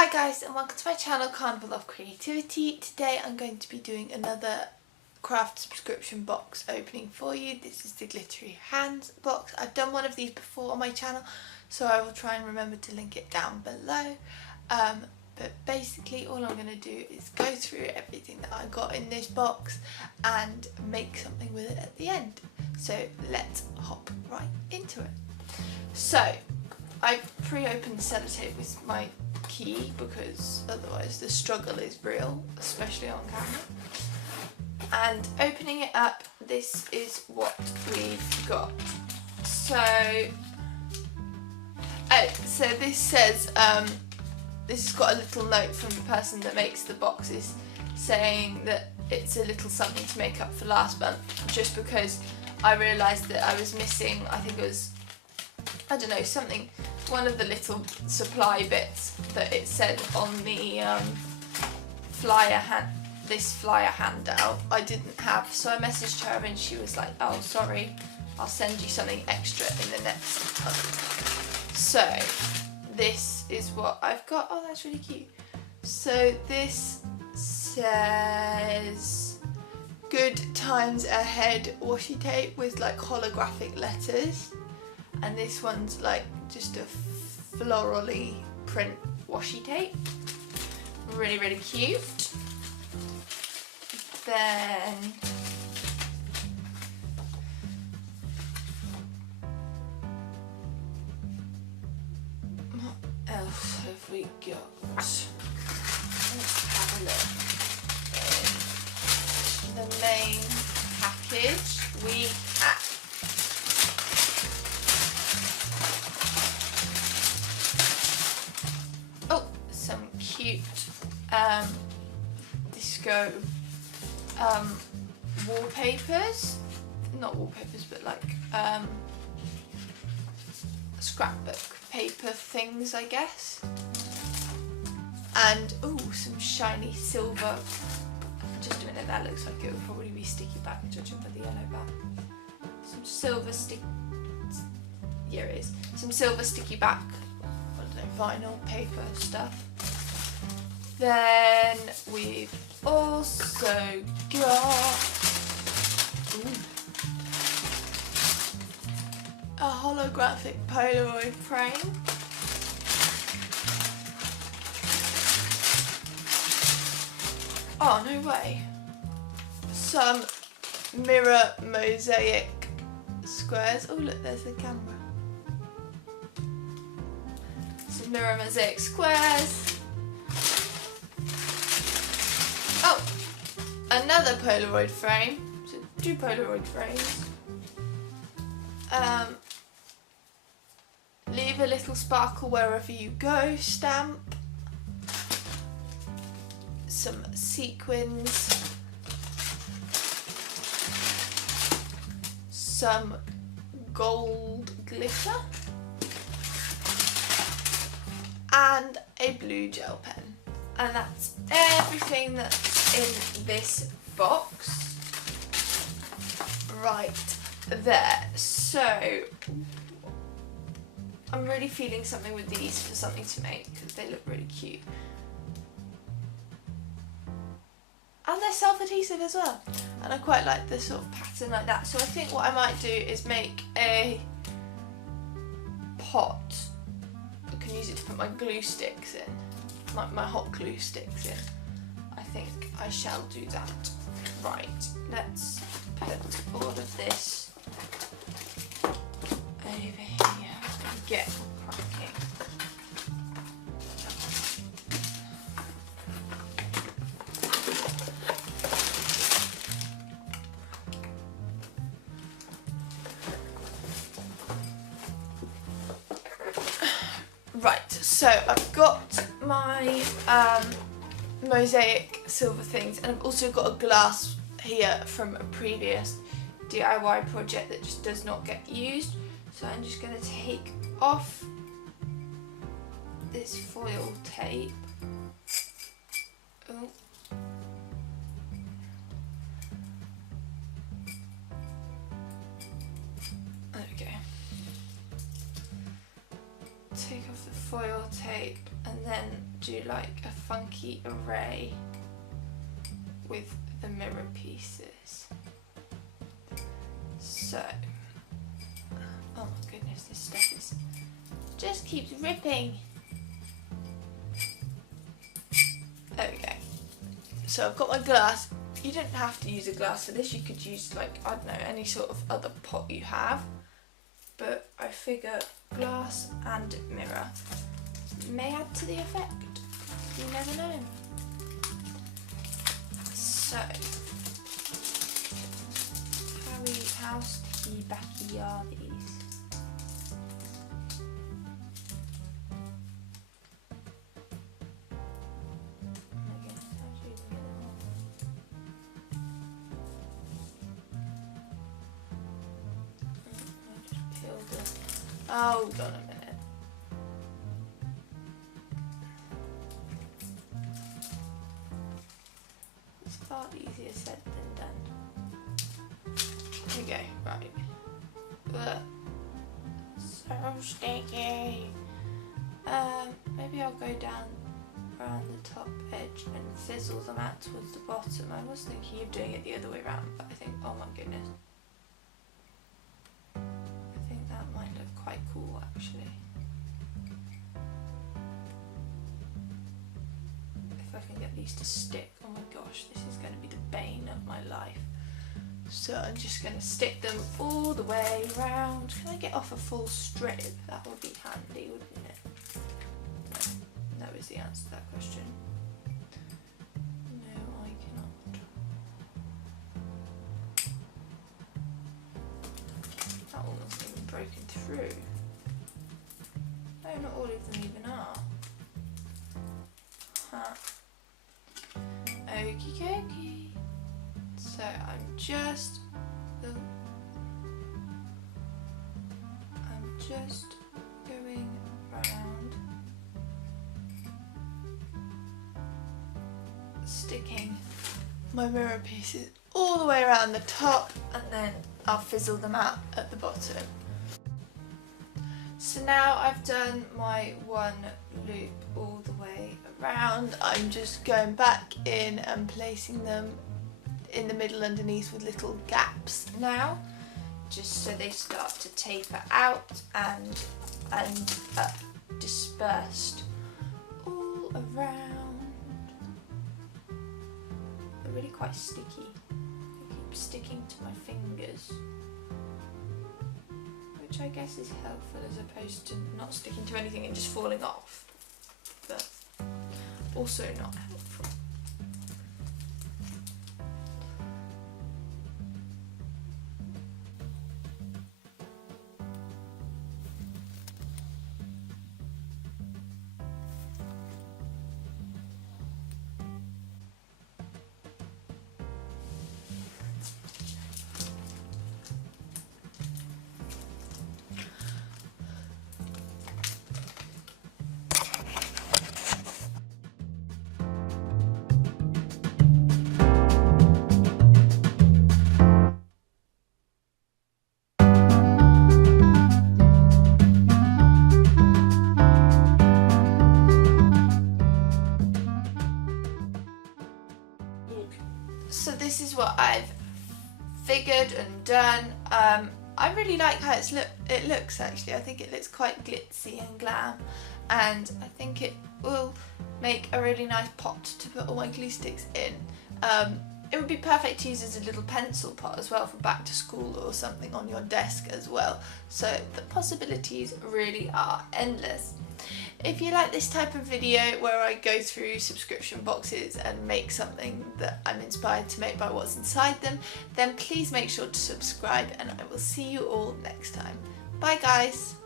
Hi guys, and welcome to my channel Carnival of Creativity. Today I'm going to be doing another craft subscription box opening for you. This is the Glittery Hands box. I've done one of these before on my channel, so I will try and remember to link it down below. But basically all I'm going to do is go through everything that I got in this box and make something with it at the end. So let's hop right into it. So I pre-opened the sellotape with my key because otherwise the struggle is real, especially on camera. And opening it up, this is what we've got. So this says, this has got a little note from the person that makes the boxes saying that it's a little something to make up for last month, just because I realised that I was missing, I think it was, I don't know, something, one of the little supply bits that it said on the this flyer handout I didn't have, so I messaged her and she was like, oh sorry, I'll send you something extra in the next month. So this is what I've got. Oh, that's really cute. So this says good times ahead washi tape with like holographic letters, and this one's like just a florally print washi tape. Really, really cute. Then what else have we got? Let's have a look. In the main package we have some cute disco wallpapers, not wallpapers but like scrapbook paper things, I guess, and some shiny silver, just a minute, that looks like it will probably be sticky back judging by the yellow back. Some silver here it is, some silver sticky back, I don't know, vinyl paper stuff. Then we've also got a holographic Polaroid frame. Oh, no way. Some mirror mosaic squares. Oh look, there's the camera. Some mirror mosaic squares. Oh, another Polaroid frame. So 2 Polaroid frames. Leave a little sparkle wherever you go stamp. Some sequins. Some gold glitter. And a blue gel pen. And that's everything that's in this box right there. So I'm really feeling something with these for something to make because they look really cute. And they're self-adhesive as well. And I quite like the sort of pattern like that. So I think what I might do is make a pot. I can use it to put my glue sticks in. My hot glue sticks in. I think I shall do that. Right, let's put all of this over here and get cracking. Right, so I've got my mosaic silver things, and I've also got a glass here from a previous DIY project that just does not get used. So I'm just going to take off this foil tape. Oh. There we go. Take off the foil tape and then do like a funky array with the mirror pieces. So, oh my goodness, this stuff is just keeps ripping. There we go. So I've got my glass. You don't have to use a glass for this. You could use, like, I don't know, any sort of other pot you have. But I figure glass and mirror may add to the effect. You never know. So, how sticky backy are these? Oh, hold on a minute. It's far easier said than done. Here we go, right. Ugh. So sticky. Maybe I'll go down around the top edge and fizzle them out towards the bottom. I was thinking of doing it the other way around, but I think, oh my goodness. Quite cool actually. If I can get these to stick, oh my gosh, this is going to be the bane of my life. So I'm just going to stick them all the way around. Can I get off a full strip? That would be handy, wouldn't it? No, is the answer to that question. No, I cannot. That one wasn't even broken through. No, not all of them even are. Huh. Okie dokie. So I'm just going around sticking my mirror pieces all the way around the top, and then I'll fizzle them out at the bottom. So now I've done my one loop all the way around. I'm just going back in and placing them in the middle underneath with little gaps now, just so they start to taper out and end up dispersed all around. They're really quite sticky. They keep sticking to my fingers, which I guess is helpful as opposed to not sticking to anything and just falling off, but also not helpful. So this is what I've figured and done. I really like how it looks actually. I think it looks quite glitzy and glam, and I think it will make a really nice pot to put all my glue sticks in. It would be perfect to use as a little pencil pot as well for back to school or something on your desk as well. So the possibilities really are endless. If you like this type of video where I go through subscription boxes and make something that I'm inspired to make by what's inside them, then please make sure to subscribe, and I will see you all next time. Bye guys!